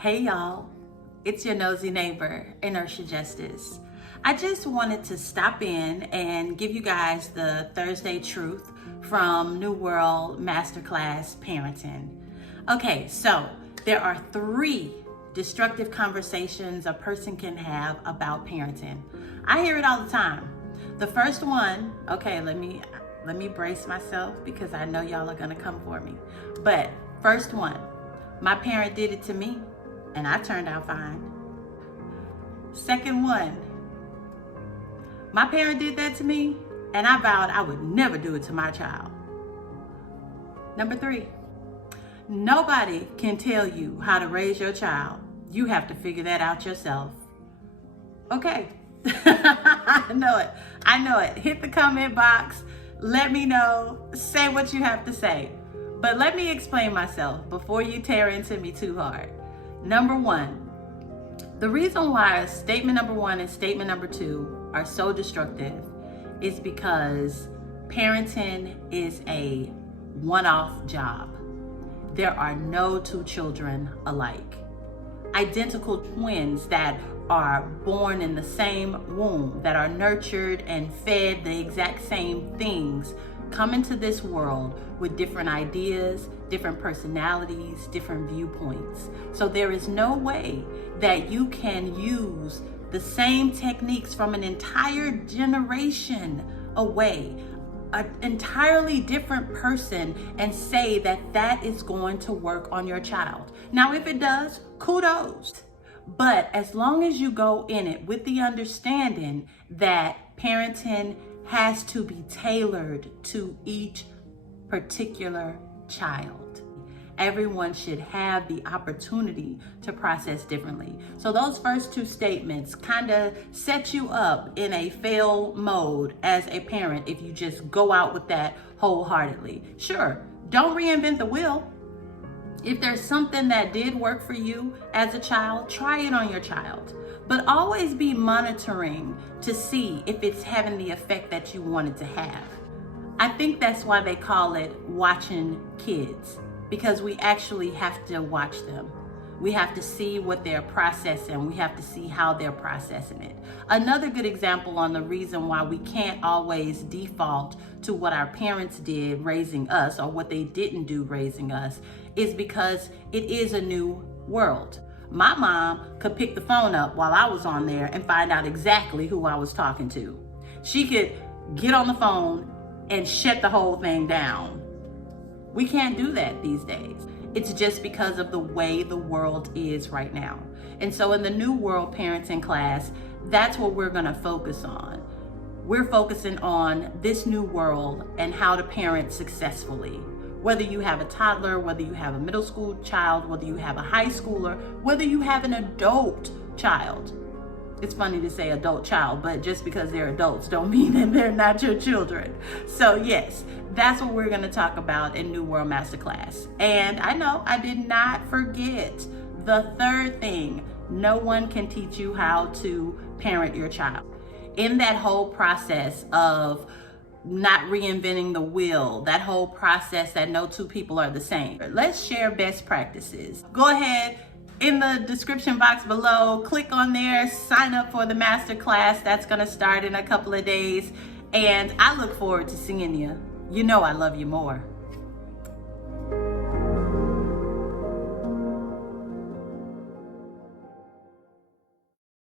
Hey y'all, it's your nosy neighbor, Inertia Justice. I just wanted to stop in and give you guys the Thursday truth from New World Masterclass Parenting. Okay, so there are 3 destructive conversations a person can have about parenting. I hear it all the time. The first one, okay, let me brace myself because I know y'all are gonna come for me. But first one, my parent did it to me and I turned out fine. Second one, my parent did that to me and I vowed I would never do it to my child. Number 3, nobody can tell you how to raise your child. You have to figure that out yourself. Okay, I know it. Hit the comment box, let me know, say what you have to say. But let me explain myself before you tear into me too hard. Number 1, the reason why statement number 1 and statement number 2 are so destructive is because parenting is a one-off job. There are no 2 children alike. Identical twins that are born in the same womb, that are nurtured and fed the exact same things, come into this world with different ideas, different personalities, different viewpoints. So there is no way that you can use the same techniques from an entire generation away, an entirely different person, and say that that is going to work on your child. Now, if it does, kudos. But as long as you go in it with the understanding that parenting has to be tailored to each particular child, everyone should have the opportunity to process differently. So those first 2 statements kind of set you up in a fail mode as a parent if you just go out with that wholeheartedly. Sure, don't reinvent the wheel. If there's something that did work for you as a child, try it on your child. But always be monitoring to see if it's having the effect that you want it to have. I think that's why they call it watching kids, because we actually have to watch them. We have to see what they're processing. We have to see how they're processing it. Another good example on the reason why we can't always default to what our parents did raising us or what they didn't do raising us is because it is a new world. My mom could pick the phone up while I was on there and find out exactly who I was talking to. She could get on the phone and shut the whole thing down. We can't do that these days. It's just because of the way the world is right now. And so in the New World Parenting class, that's what we're gonna focus on. We're focusing on this new world and how to parent successfully. Whether you have a toddler, whether you have a middle school child, whether you have a high schooler, whether you have an adult child. It's funny to say adult child, but just because they're adults don't mean that they're not your children. So yes, that's what we're gonna talk about in New World Masterclass. And I know I did not forget the 3rd thing. No one can teach you how to parent your child. In that whole process of not reinventing the wheel, that whole process that no 2 people are the same. Let's share best practices. Go ahead, in the description box below, click on there, sign up for the masterclass. That's gonna start in a couple of days. And I look forward to seeing you. You know I love you more.